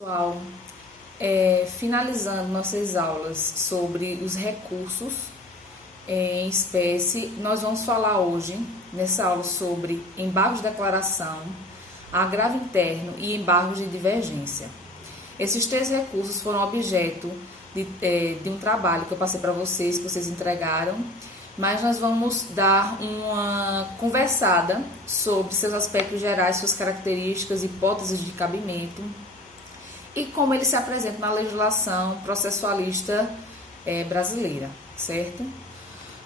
Pessoal, finalizando nossas aulas sobre os recursos em espécie, nós vamos falar hoje, nessa aula, sobre embargos de declaração, agravo interno e embargos de divergência. Esses três recursos foram objeto de um trabalho que eu passei para vocês, que vocês entregaram, mas nós vamos dar uma conversada sobre seus aspectos gerais, suas características, hipóteses de cabimento, e como ele se apresenta na legislação processualista brasileira, certo?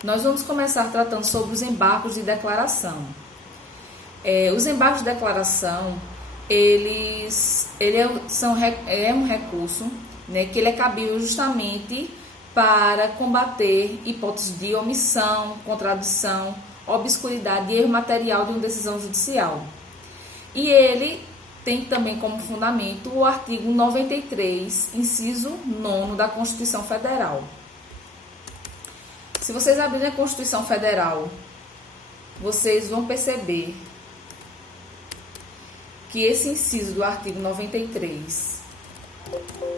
Nós vamos começar tratando sobre os embargos de declaração. Os embargos de declaração, ele é um recurso, né, que ele é cabível justamente para combater hipóteses de omissão, contradição, obscuridade e erro material de uma decisão judicial. E ele tem também como fundamento o artigo 93, inciso 9 da Constituição Federal. Se vocês abrirem a Constituição Federal, vocês vão perceber que esse inciso do artigo 93,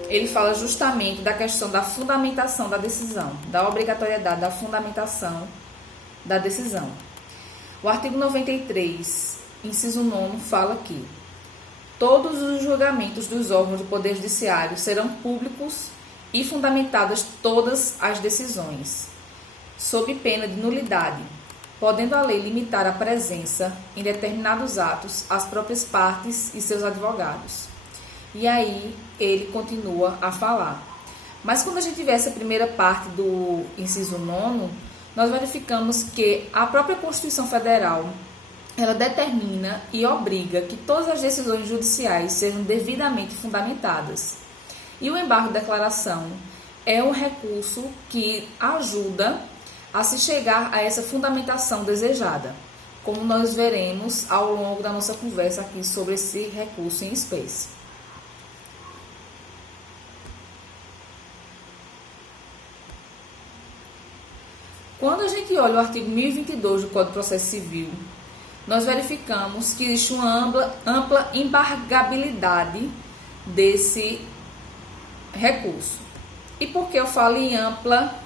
ele fala justamente da questão da fundamentação da decisão, da obrigatoriedade da fundamentação da decisão. O artigo 93, inciso 9, fala que todos os julgamentos dos órgãos do Poder Judiciário serão públicos e fundamentadas todas as decisões, sob pena de nulidade, podendo a lei limitar a presença em determinados atos às próprias partes e seus advogados. E aí ele continua a falar. Mas quando a gente vê essa primeira parte do inciso 9, nós verificamos que a própria Constituição Federal, ela determina e obriga que todas as decisões judiciais sejam devidamente fundamentadas. E o embargo de declaração é um recurso que ajuda a se chegar a essa fundamentação desejada, como nós veremos ao longo da nossa conversa aqui sobre esse recurso em espécie. Quando a gente olha o artigo 1022 do Código de Processo Civil, nós verificamos que existe uma ampla embargabilidade desse recurso. E por que eu falo em ampla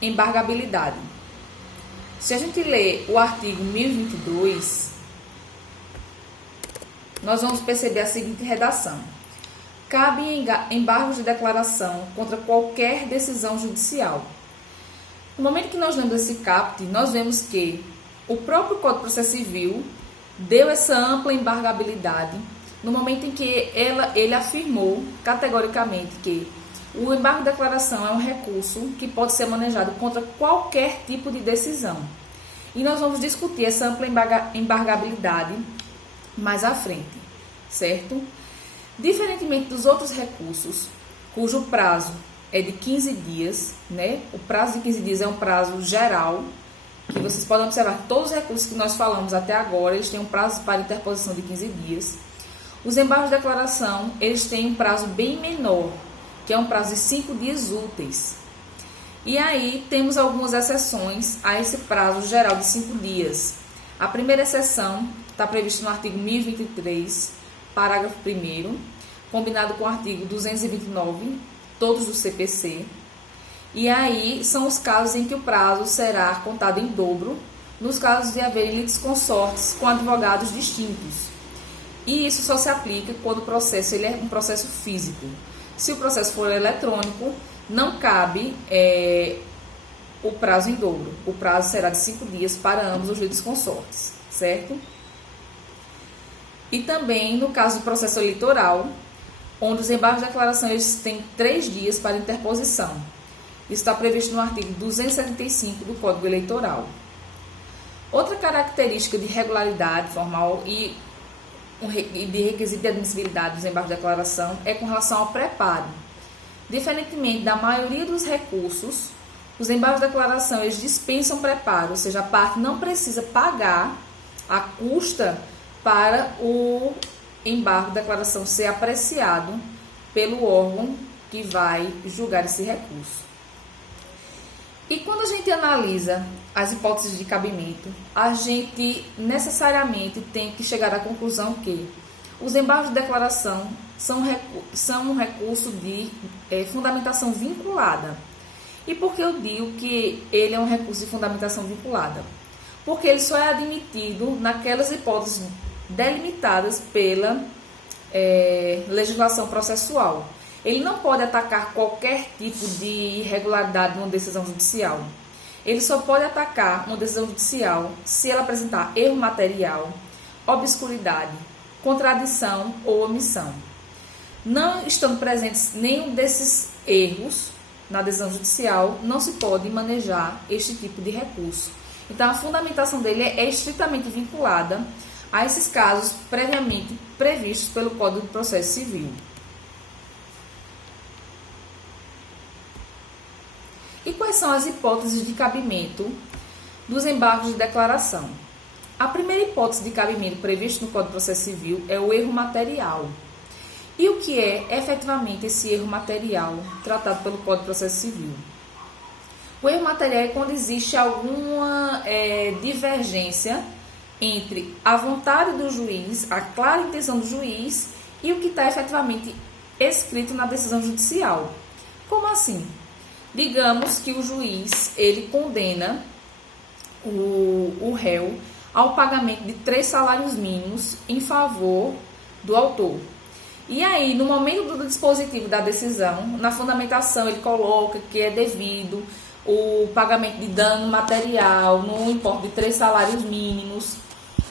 embargabilidade? Se a gente ler o artigo 1022, nós vamos perceber a seguinte redação: cabe embargos de declaração contra qualquer decisão judicial. No momento que nós lemos esse caput, nós vemos que o próprio Código de Processo Civil deu essa ampla embargabilidade no momento em que ele afirmou categoricamente que o embargo de declaração é um recurso que pode ser manejado contra qualquer tipo de decisão. E nós vamos discutir essa ampla embargabilidade mais à frente, certo? Diferentemente dos outros recursos, cujo prazo é de 15 dias, né? O prazo de 15 dias é um prazo geral, que vocês podem observar que todos os recursos que nós falamos até agora, eles têm um prazo para interposição de 15 dias. Os embargos de declaração, eles têm um prazo bem menor, que é um prazo de 5 dias úteis. E aí temos algumas exceções a esse prazo geral de 5 dias. A primeira exceção está prevista no artigo 1023, parágrafo 1º, combinado com o artigo 229, todos do CPC. E aí são os casos em que o prazo será contado em dobro, nos casos de haverem litisconsortes com advogados distintos. E isso só se aplica quando o processo ele é um processo físico. Se o processo for eletrônico, não cabe o prazo em dobro. O prazo será de 5 dias para ambos os litisconsortes, certo? E também no caso do processo eleitoral, onde os embargos de declaração eles têm 3 dias para interposição. Isso está previsto no artigo 275 do Código Eleitoral. Outra característica de regularidade formal e de requisito de admissibilidade dos embargos de declaração é com relação ao preparo. Diferentemente da maioria dos recursos, os embargos de declaração eles dispensam preparo, ou seja, a parte não precisa pagar a custa para o embargo de declaração ser apreciado pelo órgão que vai julgar esse recurso. E quando a gente analisa as hipóteses de cabimento, a gente necessariamente tem que chegar à conclusão que Os embargos de declaração são um recurso de fundamentação vinculada. E por que eu digo que ele é um recurso de fundamentação vinculada? Porque ele só é admitido naquelas hipóteses delimitadas pela legislação processual. Ele não pode atacar qualquer tipo de irregularidade numa decisão judicial. Ele só pode atacar uma decisão judicial se ela apresentar erro material, obscuridade, contradição ou omissão. Não estando presentes nenhum desses erros na decisão judicial, não se pode manejar este tipo de recurso. Então, a fundamentação dele é estritamente vinculada a esses casos previamente previstos pelo Código de Processo Civil. E quais são as hipóteses de cabimento dos embargos de declaração? A primeira hipótese de cabimento prevista no Código de Processo Civil é o erro material. E o que é efetivamente esse erro material tratado pelo Código de Processo Civil? O erro material é quando existe alguma divergência entre a vontade do juiz, a clara intenção do juiz e o que está efetivamente escrito na decisão judicial. Como assim? Digamos que o juiz ele condena o réu ao pagamento de 3 salários mínimos em favor do autor. E aí, no momento do dispositivo da decisão, na fundamentação ele coloca que é devido o pagamento de dano material no importe de 3 salários mínimos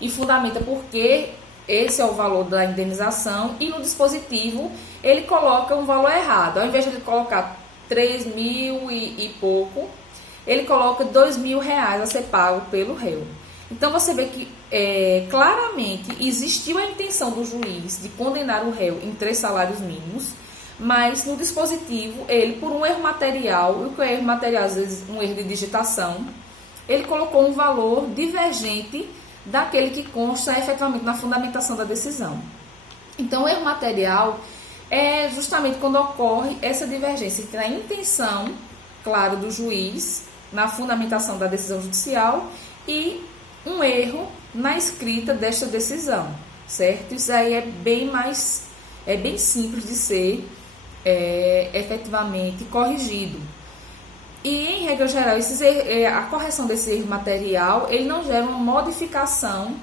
e fundamenta porque esse é o valor da indenização e no dispositivo ele coloca um valor errado. Ao invés de ele colocar 3 mil e pouco, ele coloca 2 mil reais a ser pago pelo réu. Então você vê que claramente existiu a intenção do juiz de condenar o réu em 3 salários mínimos, mas no dispositivo, ele, por um erro material, o que é erro material, às vezes um erro de digitação, ele colocou um valor divergente daquele que consta efetivamente na fundamentação da decisão. Então, o erro material é justamente quando ocorre essa divergência entre a intenção, claro, do juiz na fundamentação da decisão judicial e um erro na escrita desta decisão, certo? Isso aí é bem simples de ser efetivamente corrigido. E, em regra geral, a correção desse erro material, ele não gera uma modificação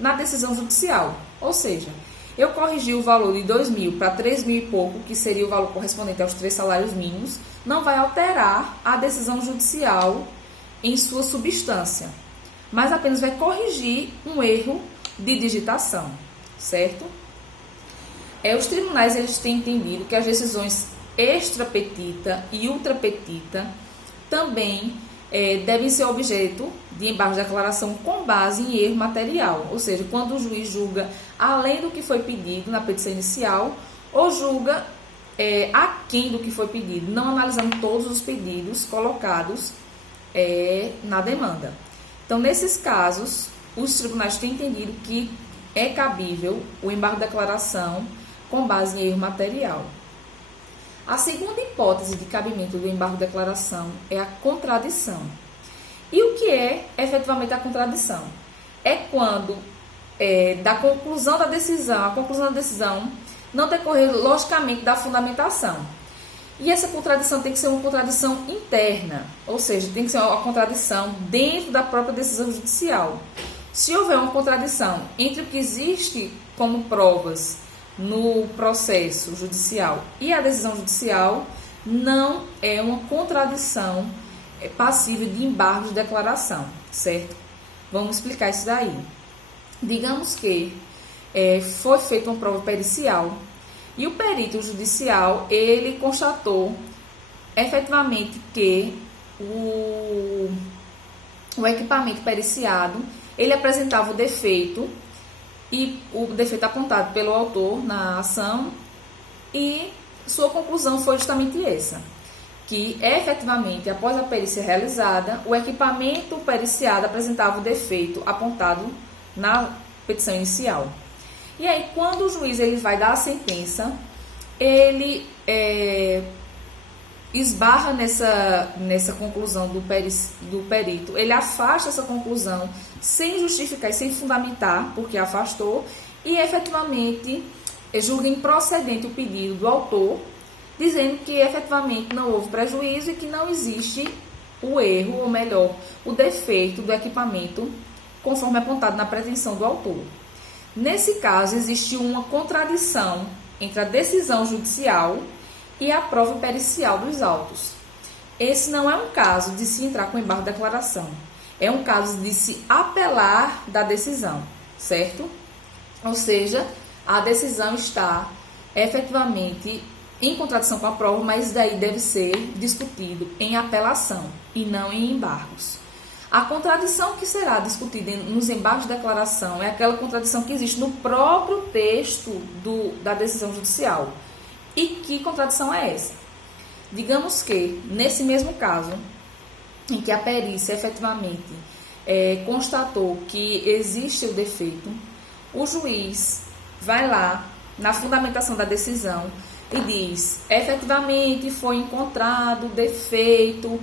na decisão judicial. Ou seja, eu corrigi o valor de 2 mil para 3 mil e pouco, que seria o valor correspondente aos 3 salários mínimos, não vai alterar a decisão judicial em sua substância, mas apenas vai corrigir um erro de digitação, certo? Os tribunais eles têm entendido que as decisões extra petita e ultra petita também devem ser objeto de embargo de declaração com base em erro material, ou seja, quando o juiz julga além do que foi pedido na petição inicial ou julga aquém do que foi pedido, não analisando todos os pedidos colocados na demanda. Então, nesses casos, os tribunais têm entendido que é cabível o embargo de declaração com base em erro material. A segunda hipótese de cabimento do embargo de declaração é a contradição. E o que é efetivamente a contradição? É quando da conclusão da decisão não decorrer logicamente da fundamentação. E essa contradição tem que ser uma contradição interna, ou seja, tem que ser uma contradição dentro da própria decisão judicial. Se houver uma contradição entre o que existe como provas no processo judicial e a decisão judicial, não é uma contradição passível de embargo de declaração, certo? Vamos explicar isso daí. Digamos que foi feita uma prova pericial e o perito judicial, ele constatou efetivamente que o equipamento periciado, ele apresentava o defeito, e o defeito apontado pelo autor na ação, e sua conclusão foi justamente essa, que efetivamente, após a perícia realizada, o equipamento periciado apresentava o defeito apontado na petição inicial. E aí, quando o juiz ele vai dar a sentença, ele esbarra nessa conclusão do perito, ele afasta essa conclusão sem justificar e sem fundamentar, porque afastou, e efetivamente julga improcedente o pedido do autor, dizendo que efetivamente não houve prejuízo e que não existe o erro, ou melhor, o defeito do equipamento, conforme apontado na pretensão do autor. Nesse caso, existe uma contradição entre a decisão judicial e a prova pericial dos autos. Esse não é um caso de se entrar com embargo de declaração, é um caso de se apelar da decisão, certo? Ou seja, a decisão está efetivamente em contradição com a prova, mas daí deve ser discutido em apelação e não em embargos. A contradição que será discutida nos embargos de declaração é aquela contradição que existe no próprio texto da decisão judicial. E que contradição é essa? Digamos que, nesse mesmo caso, em que a perícia efetivamente constatou que existe o defeito, o juiz vai lá na fundamentação da decisão e diz: efetivamente foi encontrado defeito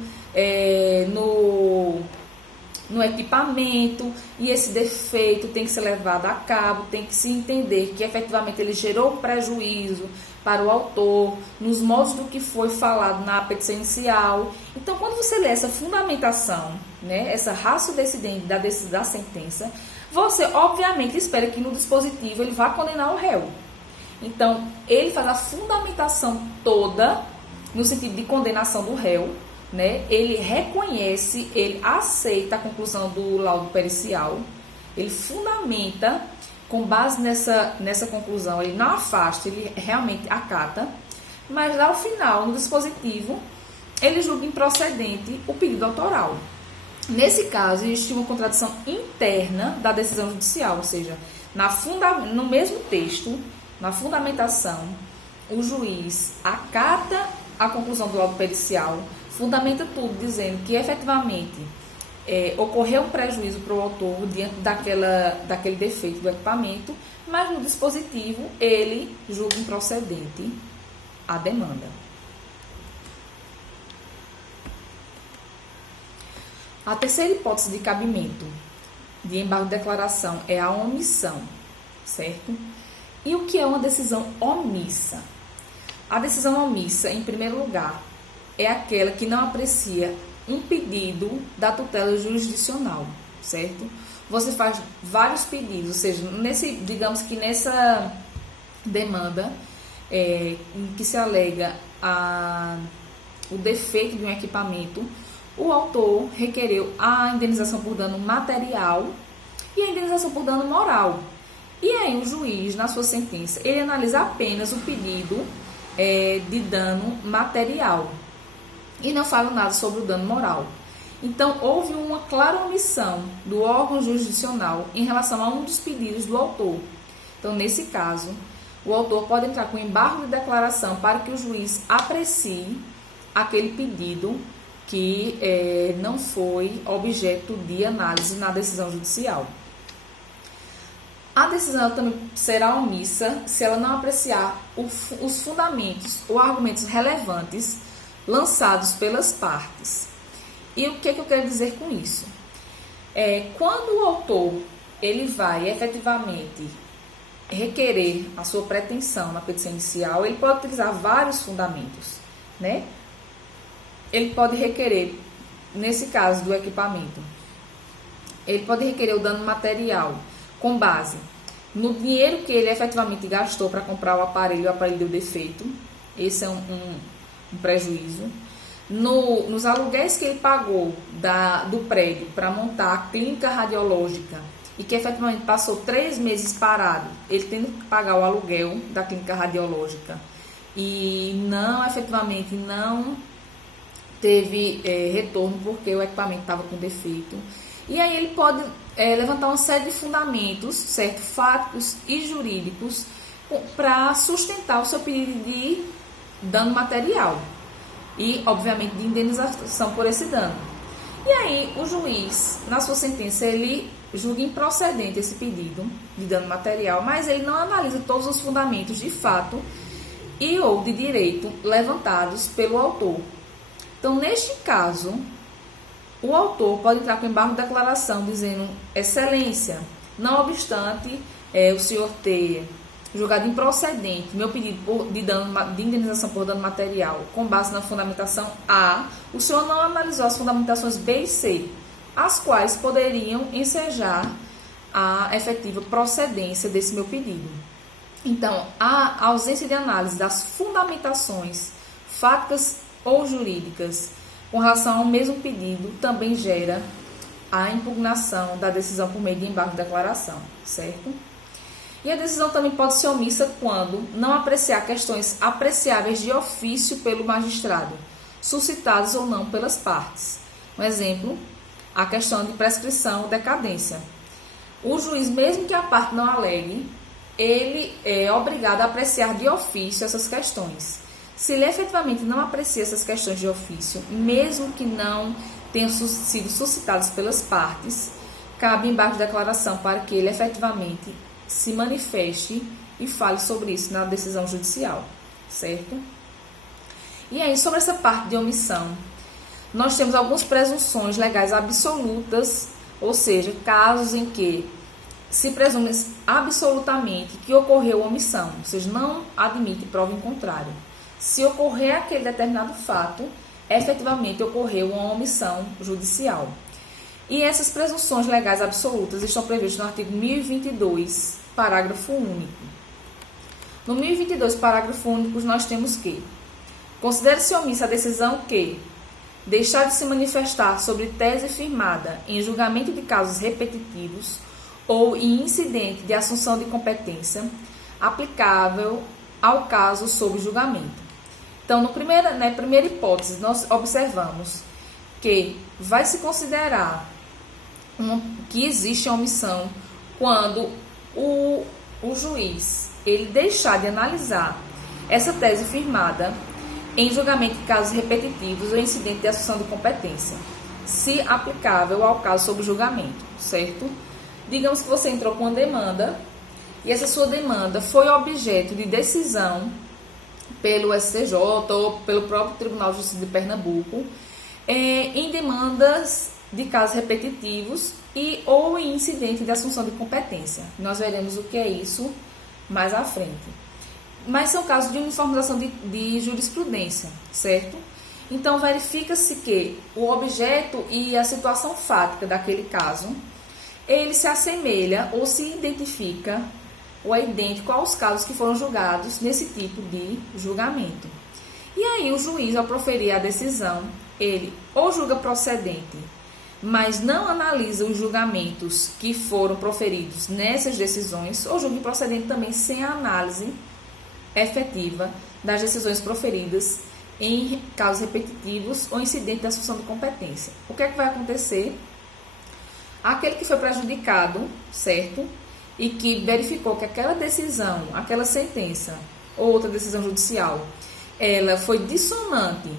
no equipamento, e esse defeito tem que ser levado a cabo, tem que se entender que efetivamente ele gerou prejuízo para o autor, nos modos do que foi falado na petição inicial. Então, quando você lê essa fundamentação, né, essa ratio decidente da sentença, você obviamente espera que no dispositivo ele vá condenar o réu. Então, ele faz a fundamentação toda no sentido de condenação do réu, né? Ele reconhece, ele aceita a conclusão do laudo pericial, ele fundamenta com base nessa conclusão, ele não afasta, ele realmente acata, mas ao final, no dispositivo, ele julga improcedente o pedido autoral. Nesse caso, existe uma contradição interna da decisão judicial, ou seja, no mesmo texto, na fundamentação, o juiz acata a conclusão do laudo pericial, fundamenta tudo dizendo que efetivamente ocorreu um prejuízo para o autor diante daquele defeito do equipamento, mas no dispositivo ele julga improcedente a demanda. A terceira hipótese de cabimento de embargo de declaração é a omissão, certo? E o que é uma decisão omissa? A decisão omissa, em primeiro lugar, é aquela que não aprecia um pedido da tutela jurisdicional, certo? Você faz vários pedidos, ou seja, digamos que nessa demanda em que se alega o defeito de um equipamento, o autor requereu a indenização por dano material e a indenização por dano moral. E aí o juiz, na sua sentença, ele analisa apenas o pedido de dano material e não fala nada sobre o dano moral. Então, houve uma clara omissão do órgão jurisdicional em relação a um dos pedidos do autor. Então, nesse caso, o autor pode entrar com embargo de declaração para que o juiz aprecie aquele pedido que não foi objeto de análise na decisão judicial. A decisão também será omissa se ela não apreciar os fundamentos ou argumentos relevantes lançados pelas partes. E o que eu quero dizer com isso? Quando o autor ele vai efetivamente requerer a sua pretensão na petição inicial, ele pode utilizar vários fundamentos, né? Ele pode requerer, nesse caso do equipamento, ele pode requerer o dano material com base no dinheiro que ele efetivamente gastou para comprar o aparelho deu defeito. Esse é um prejuízo. Nos aluguéis que ele pagou do prédio para montar a clínica radiológica e que efetivamente passou 3 meses parado, ele tendo que pagar o aluguel da clínica radiológica e efetivamente não teve retorno porque o equipamento estava com defeito. E aí ele pode levantar uma série de fundamentos, certo, fáticos e jurídicos para sustentar o seu pedido de dano material e, obviamente, de indenização por esse dano. E aí o juiz, na sua sentença, ele julga improcedente esse pedido de dano material, mas ele não analisa todos os fundamentos de fato e ou de direito levantados pelo autor. Então, neste caso, o autor pode entrar com embargo de declaração dizendo: excelência, não obstante o senhor ter julgado improcedente meu pedido de indenização por dano material com base na fundamentação A, o senhor não analisou as fundamentações B e C, as quais poderiam ensejar a efetiva procedência desse meu pedido. Então, a ausência de análise das fundamentações fáticas ou jurídicas com relação ao mesmo pedido também gera a impugnação da decisão por meio de embargo de declaração, certo? E a decisão também pode ser omissa quando não apreciar questões apreciáveis de ofício pelo magistrado, suscitadas ou não pelas partes. Um exemplo, a questão de prescrição ou decadência. O juiz, mesmo que a parte não alegue, ele é obrigado a apreciar de ofício essas questões. Se ele efetivamente não aprecia essas questões de ofício, mesmo que não tenham sido suscitadas pelas partes, cabe embargo de declaração para que ele efetivamente se manifeste e fale sobre isso na decisão judicial, certo? E aí, sobre essa parte de omissão, nós temos algumas presunções legais absolutas, ou seja, casos em que se presume absolutamente que ocorreu omissão, ou seja, não admite prova em contrário. Se ocorrer aquele determinado fato, efetivamente ocorreu uma omissão judicial. E essas presunções legais absolutas estão previstas no artigo 1022, parágrafo único. No 1022, parágrafo único, nós temos que: considere-se omissa a decisão que deixar de se manifestar sobre tese firmada em julgamento de casos repetitivos ou em incidente de assunção de competência aplicável ao caso sob julgamento. Então, na primeira hipótese, nós observamos que vai se considerar que existe omissão quando o juiz ele deixar de analisar essa tese firmada em julgamento de casos repetitivos ou incidente de assunção de competência, se aplicável ao caso sob julgamento, certo? Digamos que você entrou com uma demanda e essa sua demanda foi objeto de decisão pelo STJ ou pelo próprio Tribunal de Justiça de Pernambuco em demandas de casos repetitivos ou em incidente de assunção de competência. Nós veremos o que é isso mais à frente. Mas são casos de uniformização de jurisprudência, certo? Então, verifica-se que o objeto e a situação fática daquele caso, ele se assemelha ou se identifica ou é idêntico aos casos que foram julgados nesse tipo de julgamento. E aí o juiz, ao proferir a decisão, ele ou julga procedente, mas não analisa os julgamentos que foram proferidos nessas decisões, ou julga procedente também sem a análise efetiva das decisões proferidas em casos repetitivos ou incidente de assunção de competência. O que é que vai acontecer? Aquele que foi prejudicado, certo? E que verificou que aquela decisão, aquela sentença ou outra decisão judicial, ela foi dissonante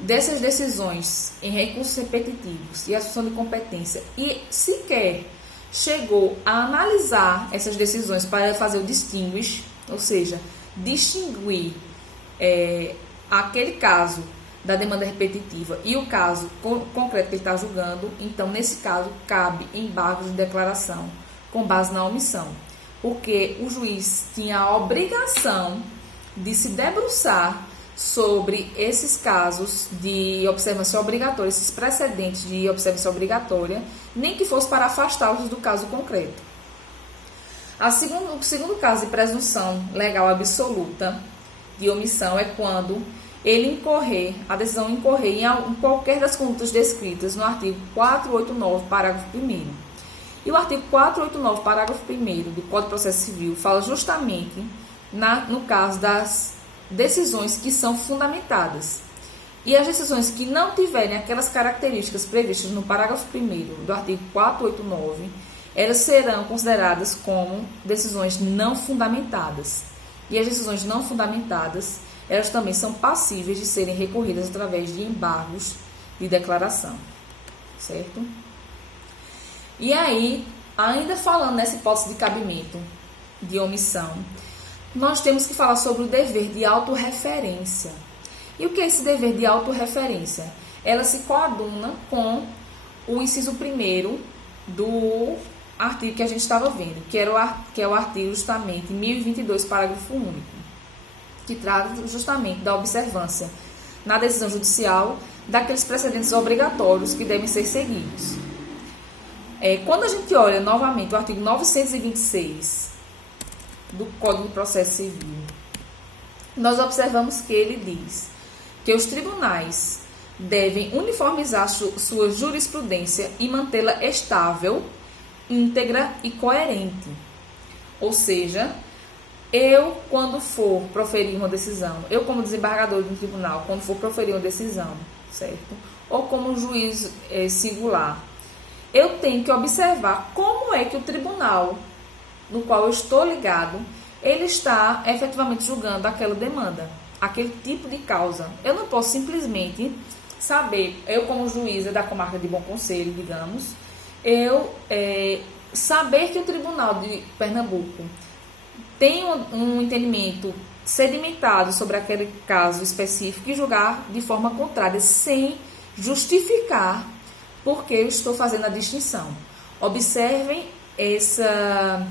dessas decisões em recursos repetitivos e assunção de competência e sequer chegou a analisar essas decisões para fazer o distinguish, ou seja, distinguir aquele caso da demanda repetitiva e o caso concreto que ele está julgando, então nesse caso cabe embargo de declaração com base na omissão, porque o juiz tinha a obrigação de se debruçar sobre esses casos de observância obrigatória, esses precedentes de observância obrigatória, nem que fosse para afastá-los do caso concreto. O segundo caso de presunção legal absoluta de omissão é quando a decisão incorrer em qualquer das condutas descritas no artigo 489, parágrafo 1º. E o artigo 489, parágrafo 1º do Código de Processo Civil fala justamente no caso das decisões que são fundamentadas. E as decisões que não tiverem aquelas características previstas no parágrafo 1º do artigo 489, elas serão consideradas como decisões não fundamentadas. E as decisões não fundamentadas, elas também são passíveis de serem recorridas através de embargos de declaração, certo? E aí, ainda falando nessa hipótese de cabimento de omissão, nós temos que falar sobre o dever de autorreferência. E o que é esse dever de autorreferência? Ela se coaduna com o inciso 1º do artigo que a gente estava vendo, que é o artigo justamente 1022, parágrafo único, que trata justamente da observância na decisão judicial daqueles precedentes obrigatórios que devem ser seguidos. Quando a gente olha novamente o artigo 926 do Código de Processo Civil, nós observamos que ele diz que os tribunais devem uniformizar sua jurisprudência e mantê-la estável, íntegra e coerente. Ou seja, eu, quando for proferir uma decisão, eu como desembargador de um tribunal, quando for proferir uma decisão, certo? Ou como juiz singular, eu tenho que observar como é que o tribunal no qual eu estou ligado, ele está efetivamente julgando aquela demanda, aquele tipo de causa. Eu não posso simplesmente saber, eu como juíza da comarca de Bom Conselho, digamos, eu saber que o Tribunal de Pernambuco tem um entendimento sedimentado sobre aquele caso específico e julgar de forma contrária, sem justificar porque eu estou fazendo a distinção. Observem essa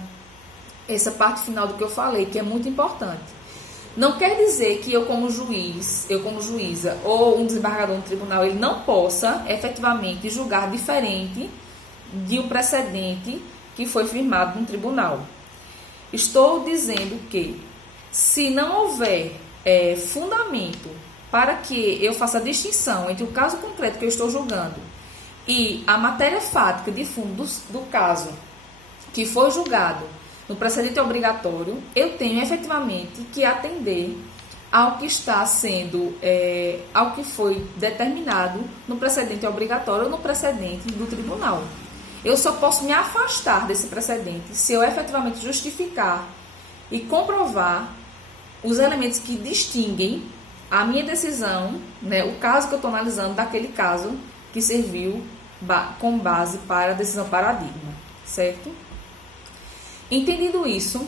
parte final do que eu falei, que é muito importante. Não quer dizer que eu como juiz, eu como juíza ou um desembargador no tribunal, ele não possa efetivamente julgar diferente de um precedente que foi firmado no tribunal. Estou dizendo que se não houver fundamento para que eu faça a distinção entre o caso concreto que eu estou julgando e a matéria fática de fundo do caso que foi julgado no precedente obrigatório, eu tenho efetivamente que atender ao que está sendo, ao que foi determinado no precedente obrigatório ou no precedente do tribunal. Eu só posso me afastar desse precedente se eu efetivamente justificar e comprovar os elementos que distinguem a minha decisão, né, o caso que eu estou analisando daquele caso que serviu com base para a decisão paradigma, certo? Entendido isso,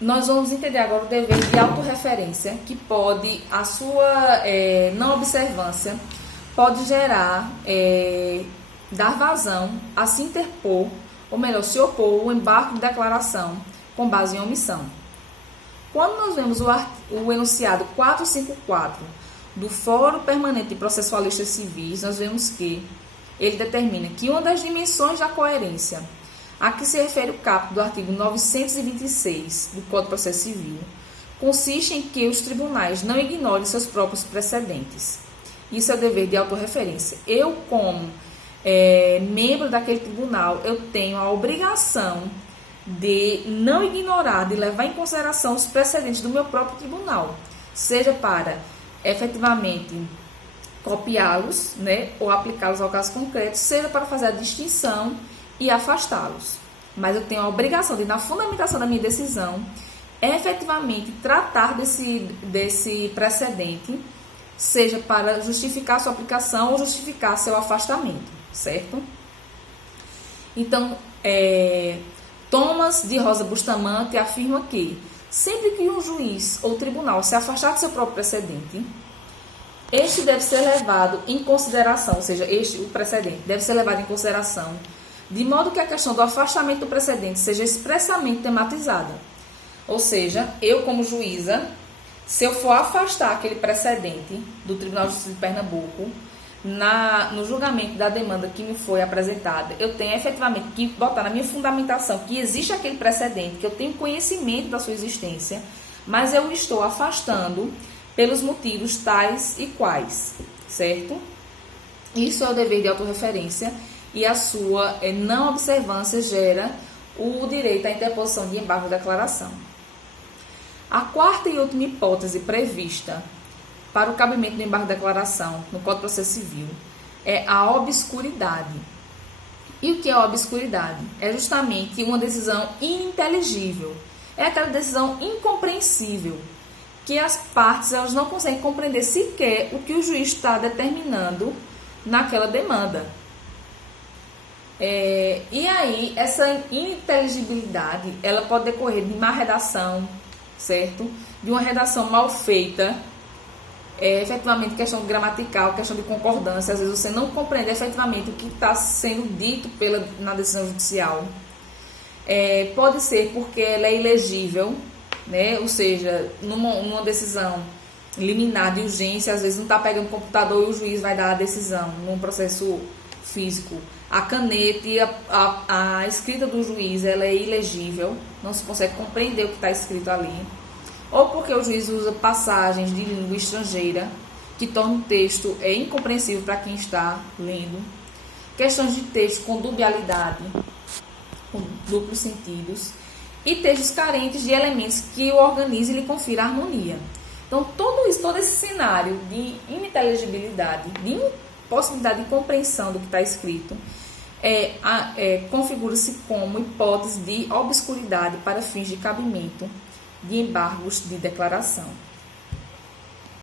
nós vamos entender agora o dever de autorreferência, que pode, a sua não observância, pode gerar, dar vazão a se interpor, ou melhor, se opor ao embargo de declaração com base em omissão. Quando nós vemos o enunciado 454 do Fórum Permanente de Processualistas Civis, nós vemos que ele determina que uma das dimensões da coerência a que se refere o caput do artigo 926 do Código de Processo Civil consiste em que os tribunais não ignorem seus próprios precedentes. Isso é o dever de autorreferência. Eu, como membro daquele tribunal, eu tenho a obrigação de não ignorar, de levar em consideração os precedentes do meu próprio tribunal, seja para efetivamente copiá-los, né, ou aplicá-los ao caso concreto, seja para fazer a distinção e afastá-los. Mas eu tenho a obrigação de, na fundamentação da minha decisão, efetivamente tratar desse precedente, seja para justificar sua aplicação ou justificar seu afastamento, certo? Então, Thomas de Rosa Bustamante afirma que, sempre que um juiz ou tribunal se afastar do seu próprio precedente, este deve ser levado em consideração, ou seja, o precedente deve ser levado em consideração, de modo que a questão do afastamento do precedente seja expressamente tematizada. Ou seja, eu como juíza, se eu for afastar aquele precedente do Tribunal de Justiça de Pernambuco, no julgamento da demanda que me foi apresentada, eu tenho efetivamente que botar na minha fundamentação que existe aquele precedente, que eu tenho conhecimento da sua existência, mas eu estou afastando pelos motivos tais e quais, certo? Isso é o dever de autorreferência e a sua não observância gera o direito à interposição de embargo de declaração. A quarta e última hipótese prevista para o cabimento do embargo de declaração no Código de Processo Civil é a obscuridade. E o que é a obscuridade? É justamente uma decisão ininteligível. É aquela decisão incompreensível, que as partes elas não conseguem compreender sequer o que o juiz está determinando naquela demanda. E aí, essa ininteligibilidade, ela pode decorrer de má redação, certo? De uma redação mal feita, efetivamente questão gramatical, questão de concordância, às vezes você não compreende efetivamente o que está sendo dito na decisão judicial. Pode ser porque ela é ilegível, né? Ou seja, numa decisão liminar de urgência, às vezes não está pegando o computador e o juiz vai dar a decisão num processo físico. A caneta e a escrita do juiz ela é ilegível, não se consegue compreender o que está escrito ali. Ou porque o juiz usa passagens de língua estrangeira que tornam o texto incompreensível para quem está lendo. Questões de texto com dubialidade, com duplos sentidos, e textos carentes de elementos que o organizem e lhe confira harmonia. Então, todo esse cenário de ininteligibilidade, de impossibilidade de compreensão do que está escrito, configura-se como hipótese de obscuridade para fins de cabimento de embargos de declaração.